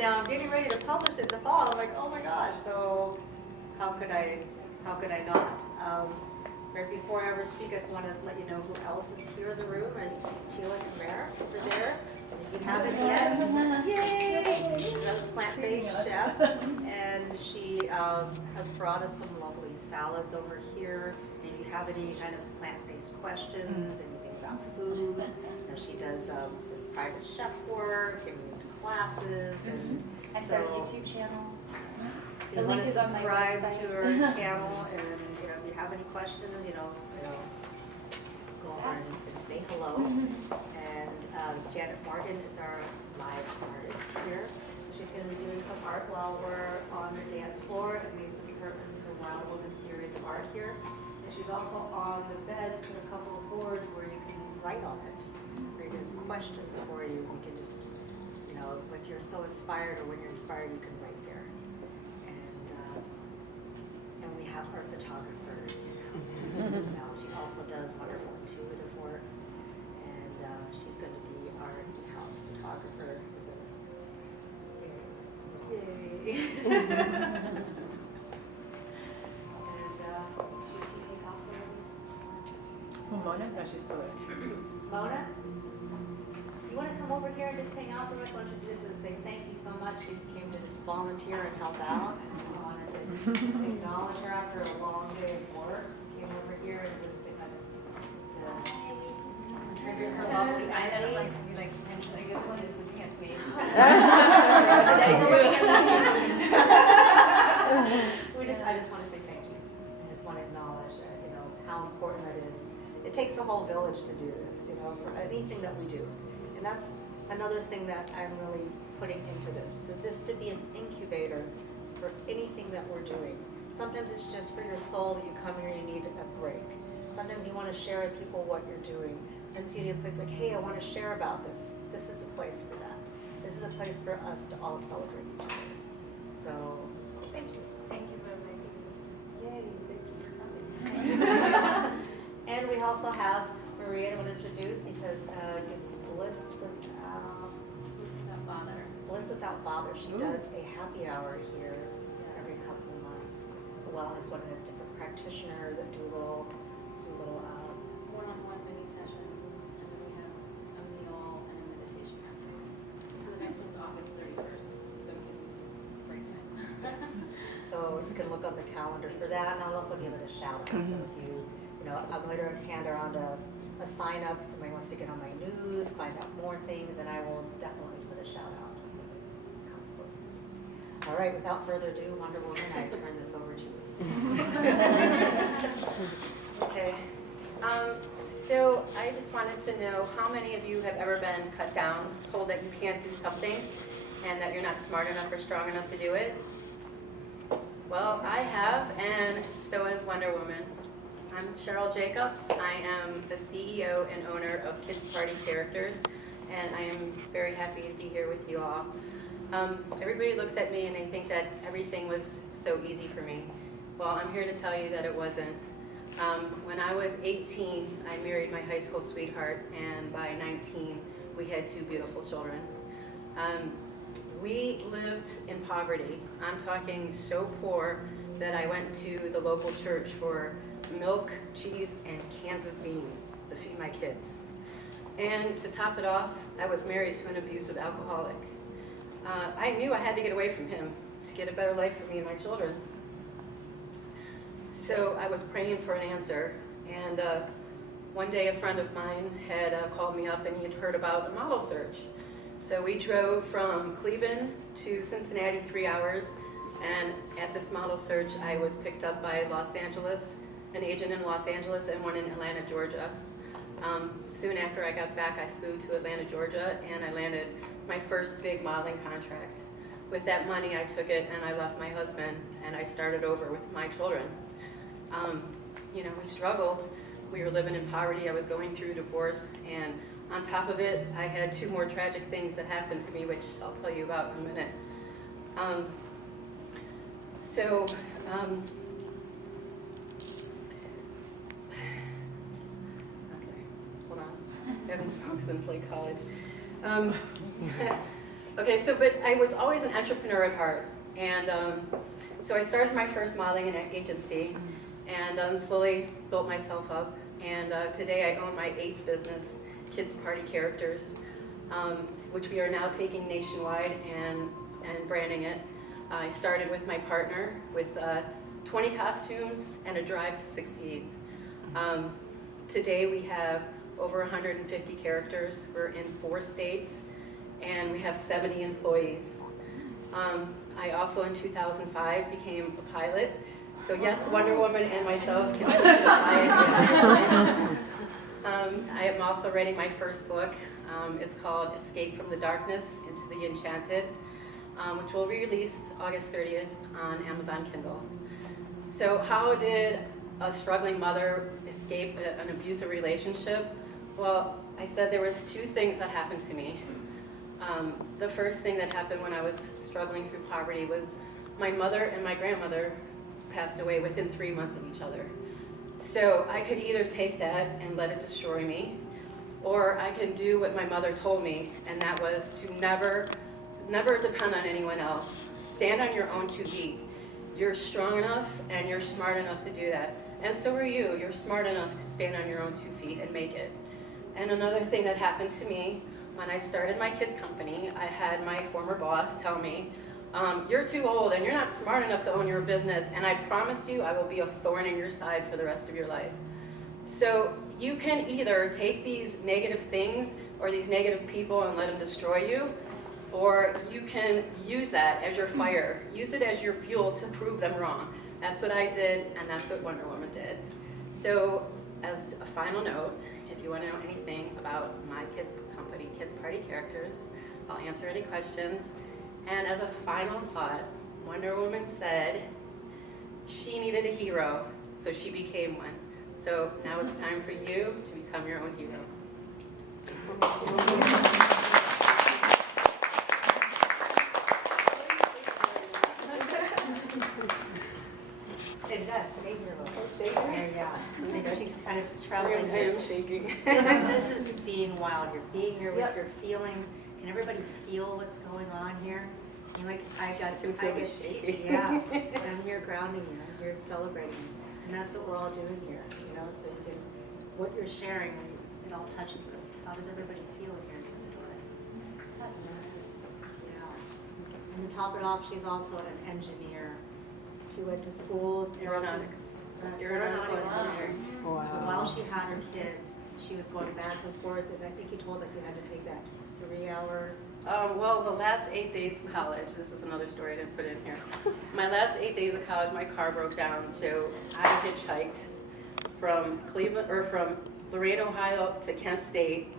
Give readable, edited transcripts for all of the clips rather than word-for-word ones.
now I'm getting ready to publish it in the fall. I'm like, oh my gosh, so how could I not? Right before I ever speak, I just want to let you know who else is here in the room. Is Tila Khmer over there. If you haven't yet, yay! She's a plant-based chef, and she has brought us some lovely salads over here. And if you have any kind of plant-based questions, anything about food, she does private chef work and classes. And I started a YouTube channel. If you want to subscribe to her channel, and if you have any questions, go over and say hello. And Janet Morgan is our live artist here. She's going to be doing some art while we're on the dance floor. And this is her Wild Woman series of art here. And she's also on the beds with a couple of boards where you can write on it. Where there's questions for you. You can just, if you're so inspired or when you're inspired, you can write there. And we have our photographer. She also does wonderful intuitive work. And she's going to be our in-house photographer. Yay! Mona? No, she's still there. Mona? You want to come over here and just hang out for us? Why don't you just say thank you so much? She came to just volunteer and help out. And I wanted to acknowledge her after a long day of work. Came over here and just to kind of contribute her lovely I energy. never like to be like, I go one is looking at me. I just want to say thank you. I just want to acknowledge that, how important that is. It takes a whole village to do this, for anything that we do. And that's another thing that I'm really putting into this. For this to be an incubator for anything that we're doing. Sometimes it's just for your soul that you come here and you need a break. Sometimes you want to share with people what you're doing. Sometimes you need a place like, hey, I want to share about this. This is a place for that. This is a place for us to all celebrate each other. So, thank you. Thank you for making me. Yay, thank you for coming. And we also have Maria to introduce because Bliss Without Bother. She does a happy hour here every couple of months. The wellness one has different practitioners that do little one-on-one mini sessions, and then we have a meal and a meditation afterwards. So the next one's August 31st, so break time. So you can look on the calendar for that, and I'll also give it a shout out. So if I'm later hand around a sign up if somebody wants to get on my news, find out more things, and I will definitely put a shout out. All right, without further ado, Wonder Woman, I turn this over to you. Okay. So I just wanted to know how many of you have ever been cut down, told that you can't do something, and that you're not smart enough or strong enough to do it? Well, I have, and so has Wonder Woman. I'm Cheryl Jacobs. I am the CEO and owner of Kids Party Characters, and I am very happy to be here with you all. Everybody looks at me and they think that everything was so easy for me. Well, I'm here to tell you that it wasn't. When I was 18, I married my high school sweetheart, and by 19, we had 2 beautiful children. We lived in poverty. I'm talking so poor that I went to the local church for milk, cheese, and cans of beans to feed my kids. And to top it off, I was married to an abusive alcoholic. I knew I had to get away from him to get a better life for me and my children. So I was praying for an answer, and one day a friend of mine had called me up and he had heard about a model search. So we drove from Cleveland to Cincinnati 3 hours, and at this model search I was picked up by Los Angeles, an agent in Los Angeles and one in Atlanta, Georgia. Soon after I got back, I flew to Atlanta, Georgia, and I landed my first big modeling contract. With that money, I took it and I left my husband and I started over with my children. We struggled. We were living in poverty. I was going through divorce, and on top of it, I had 2 more tragic things that happened to me, which I'll tell you about in a minute. Okay, hold on. I haven't smoked since late college. Okay, Okay, but I was always an entrepreneur at heart. And so I started my first modeling agency and slowly built myself up. And today I own my 8th business, Kids Party Characters, which we are now taking nationwide and branding it. I started with my partner with 20 costumes and a drive to succeed. Today we have over 150 characters. We're in 4 states and we have 70 employees. I also in 2005 became a pilot. So yes, Wonder Woman and myself can push it aside. I am also writing my first book. It's called Escape from the Darkness into the Enchanted, which will be released August 30th on Amazon Kindle. So how did a struggling mother escape an abusive relationship? Well, I said there was 2 things that happened to me. The first thing that happened when I was struggling through poverty was my mother and my grandmother passed away within 3 months of each other. So I could either take that and let it destroy me, or I could do what my mother told me, and that was to never depend on anyone else. Stand on your own 2 feet. You're strong enough and you're smart enough to do that. And so are you. You're smart enough to stand on your own 2 feet and make it. And another thing that happened to me, when I started my kids company, I had my former boss tell me, you're too old and you're not smart enough to own your business, and I promise you I will be a thorn in your side for the rest of your life. So you can either take these negative things or these negative people and let them destroy you, or you can use that as your fire. Use it as your fuel to prove them wrong. That's what I did, and that's what Wonder Woman did. So as a final note, if you want to know anything about my kids company, Kids Party Characters, I'll answer any questions. And as a final thought, Wonder Woman said she needed a hero, so she became one. So now it's time for you to become your own hero. It does, stay here. There, yeah. So she's kind of traveling I here. am shaking. This is being wild. You're being here with your feelings. Can everybody feel what's going on here? And like I can feel the shaking. Yeah. I'm here grounding you. I'm here celebrating you. And that's what we're all doing here. You know, so you can, what you're sharing, it all touches us. How does everybody feel hearing this story? That's nice. Yeah. And to top it off, she's also an engineer. She went to school. Aeronautics. Aeronautical engineer. Wow. So while she had her kids, she was going back and forth, and I think you told that you had to take that 3-hour. Well, the last 8 days of college, this is another story I didn't put in here. My last 8 days of college, my car broke down, so I hitchhiked from Cleveland, or from Lorain, Ohio to Kent State,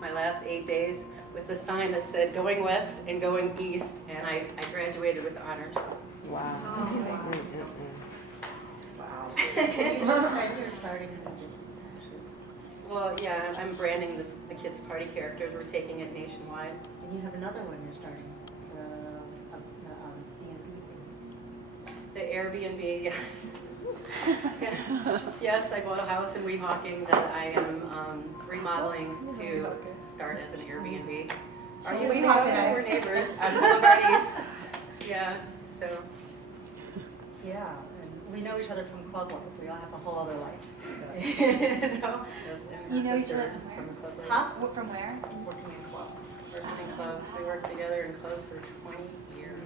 my last 8 days, with a sign that said going west and going east, and I graduated with honors. Wow. Oh, Wow. You're starting a new business, actually. Well, yeah, I'm branding the Kids Party Characters. We're taking it nationwide. And you have another one you're starting, the The Airbnb, yes. Yes, I bought a house in Weehawken that I am remodeling to start as an Airbnb. Are you Weehawken? We're neighbors on Boulevard East. Yeah, so. Yeah, and we know each other from club work. We all have a whole other life. You know? You know each other From a club. Huh? From where? Working in clubs. Working in clubs. We worked together in clubs for 20 years.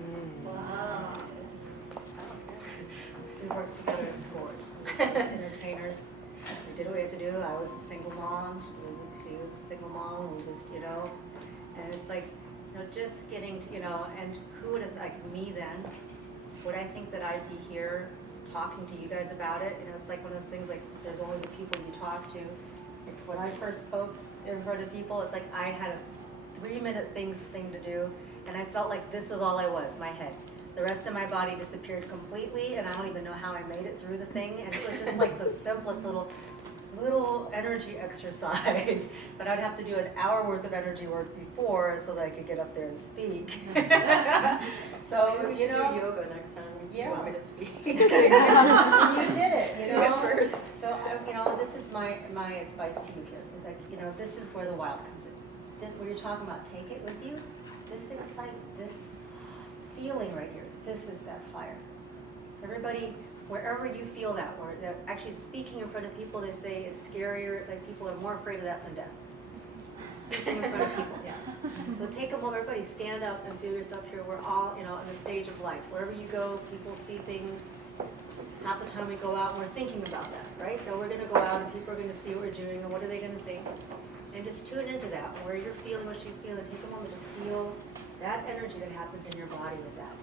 Wow. We worked together in scores. We were entertainers. We did what we had to do. I was a single mom. She was a single mom. We just, you know, and it's like, you know, just getting to, you know, and who would have, like me then, would I think that I'd be here talking to you guys about it? You know, it's like one of those things, like there's only the people you talk to. When I first spoke in front of people, it's like I had a 3-minute thing to do, and I felt like this was all I was, my head. The rest of my body disappeared completely, and I don't even know how I made it through the thing, and it was just like the simplest little energy exercise, but I'd have to do an hour worth of energy work before so that I could get up there and speak. So, Maybe we you should know, do yoga next time. Yeah. You want me to speak? you did it, you Do know. it first. So, you know, this is my advice to you, kid. Like, you know, this is where the wild comes in. Then when you're talking about take it with you, this excitement, this feeling right here, this is that fire. Everybody, wherever you feel that, or that actually speaking in front of people, they say is scarier, like people are more afraid of that than death. Speaking in front of people, yeah. So take a moment, everybody stand up and feel yourself here. We're all, on the stage of life. Wherever you go, people see things. Half the time we go out and we're thinking about that, right? So we're going to go out and people are going to see what we're doing and what are they going to think. And just tune into that, where you're feeling what she's feeling. Take a moment to feel that energy that happens in your body with that.